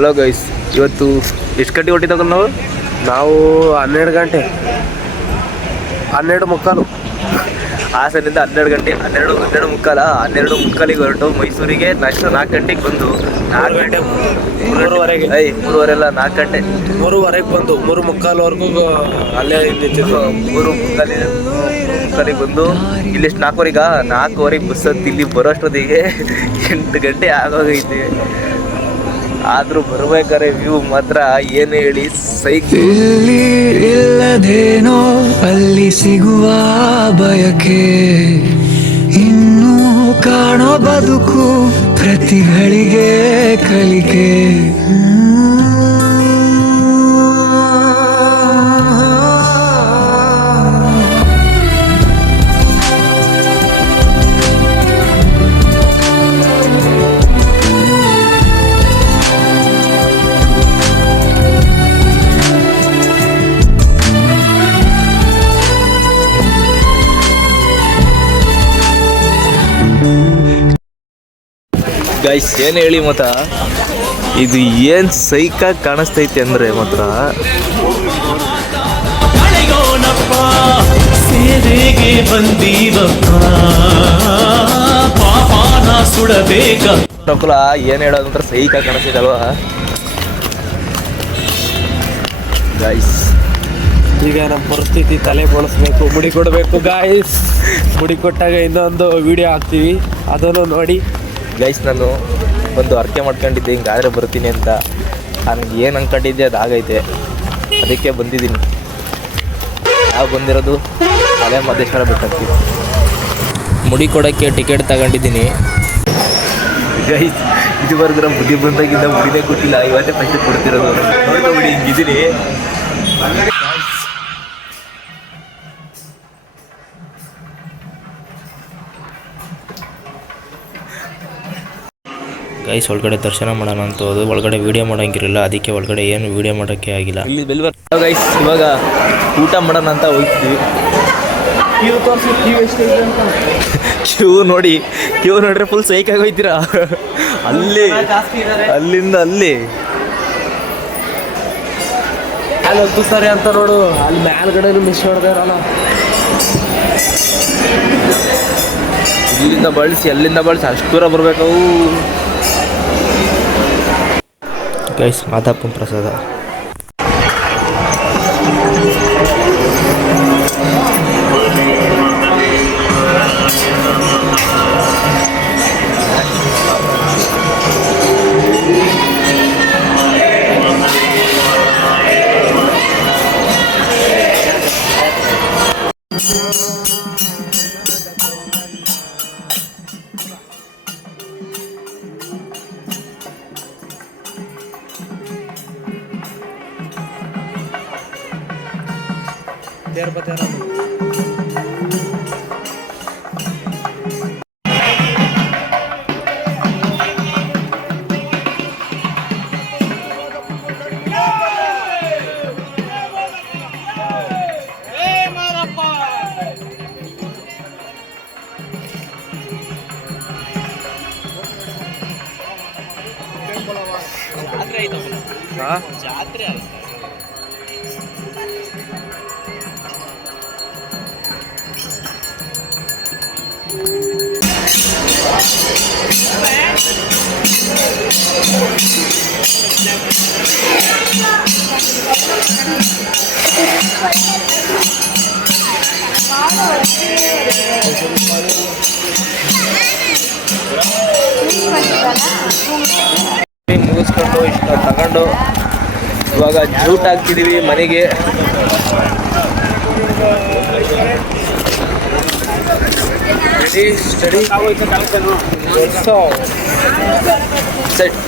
Hello guys, ಇವತ್ತು ಎಷ್ಟು ಗಂಟೆ ಹೊಟ್ಟಿದ್ದಾಗ ನಾವು 12 ಗಂಟೆ 12:15 ಹಾಸನಿಂದ 12 ಗಂಟೆ 12 ಮುಕ್ಕಾಲಿಗೆ ಹೊರಟು ಮೈಸೂರಿಗೆ ನೆಕ್ಸ್ಟ್ 4 ಗಂಟೆಗೆ ಬಂದು 4 ಗಂಟೆ 3:30 3:30 ಅಲ್ಲ 4 ಗಂಟೆ 3:15 ಬಂದು 3:45 ಅಲ್ಲೇ ನಿಂತಿದ್ದು. 3:45 ಬಂದು ಇಲ್ಲಿ 4:15 ಬಸ್ ಹತ್ತಿ ಇಲ್ಲಿ ಬರೋಷ್ಟೊತ್ತಿಗೆ 8 ಗಂಟೆ ಆಗೋಗೈತೆ. ಆದ್ರೂ ಬರ್ಬೇಕಾದ್ರೆ ವ್ಯೂ ಮಾತ್ರ ಏನು ಹೇಳಿ ಇಲ್ಲಿ ಇಲ್ಲದೇನೋ ಅಲ್ಲಿ ಸಿಗುವ ಬಯಕೆ, ಇನ್ನೂ ಕಾಣೋ ಬದುಕು ಪ್ರತಿಗಳಿಗೆ ಕಲಿಕೆ. ಗೈಸ್ ಏನು ಹೇಳಿ ಮಾತ್ರ ಇದು ಏನು ಸೈಕಾಗಿ ಕಾಣಿಸ್ತೈತೆ ಅಂದರೆ ಮಾತ್ರ ಸೇವೆಗೆ ಬಂದೀವಪ್ಪ ಪಾಪಾನ ಸುಡಬೇಕ ನಕುಲ ಏನು ಹೇಳೋದು ಮಾತ್ರ ಸೈಕಾಗಿ ಕಾಣಿಸ್ತೈತಲ್ವ ಗೈಸ್. ಈಗ ನಮ್ಮ ಪರಿಸ್ಥಿತಿ ತಲೆ ಬೋಳಿಸ್ಬೇಕು, ಮುಡಿ ಕೊಡಬೇಕು ಗಾಯ್ಸ್. ಮುಡಿ ಕೊಟ್ಟಾಗ ಇನ್ನೊಂದು ವಿಡಿಯೋ ಹಾಕ್ತೀವಿ, ಅದನ್ನು ನೋಡಿ ಗೈಸ್. ನಾನು ಒಂದು ಅರ್ಕೆ ಮಾಡ್ಕೊಂಡಿದ್ದೆ ಹಿಂಗಾದರೆ ಬರ್ತೀನಿ ಅಂತ. ನನಗೆ ಏನು ಅಂದ್ಕೊಂಡಿದ್ದೆ ಅದು ಆಗೈತೆ, ಅದಕ್ಕೆ ಬಂದಿದ್ದೀನಿ. ನಾವು ಬಂದಿರೋದು ಮಲೆ ಮಹದೇಶ್ವರ ಬೆಟ್ಟಕ್ಕೆ. ಮುಡಿ ಕೊಡೋಕ್ಕೆ ಟಿಕೆಟ್ ತಗೊಂಡಿದ್ದೀನಿ ಗೈಸ್. ಇದುವರೆಗೂ ನಮ್ಮ ಬುದ್ಧಿ ಬಂದಾಗಿಂದ ಮುಡಿನೇ ಕೊಟ್ಟಿಲ್ಲ, ಇವತ್ತೇ ಫಸ್ಟ್ ಕೊಡ್ತಿರೋದು. ನೋಡ್ಕೊಬಿಡಿ ಹಿಂಗಿದ್ದೀನಿ. ಗೈಸ್ ಒಳಗಡೆ ದರ್ಶನ ಮಾಡೋಣ ಅಂತ ಹೋದು, ಒಳಗಡೆ ವೀಡಿಯೋ ಮಾಡೋಂಗಿರಲಿಲ್ಲ, ಅದಕ್ಕೆ ಒಳಗಡೆ ಏನು ವೀಡಿಯೋ ಮಾಡೋಕ್ಕೆ ಆಗಿಲ್ಲ. ಇಲ್ಲಿ ಬೆಲ್ವರ್ ಗೈಸ್, ಇವಾಗ ಊಟ ಮಾಡೋಣ ಅಂತ ಹೋಗ್ತೀವಿ. ಕ್ಯೂ ನೋಡ್ರೆ ಫುಲ್ ಸೈಕಾಗಿ ಹೋಗ್ತೀರಾ. ಅಲ್ಲಿಂದ ಅಲ್ಲಿ ಅಲ್ಲಿ ಹೋಗ್ತಾರೆ ಅಂತ ನೋಡು, ಅಲ್ಲಿ ಮೇಲ್ಗಡೆ ಮಿಸ್ ಮಾಡಿದಾರಲ್ಲ. ಇಲ್ಲಿಂದ ಬಳಸಿ ಅಷ್ಟು ದೂರ ಬರಬೇಕು. ಗೈಸ್ ಮಾತಾಪನ್ ಪ್ರಸಾದ. ಜಾತ್ರೆ ಮುಗಿಸ್ಕೊಂಡು ಇಷ್ಟ ತಗೊಂಡು ಇವಾಗ ಜೂಟ್ ಹಾಕ್ತಿದ್ದೀವಿ ಮನೆಗೆ. Study set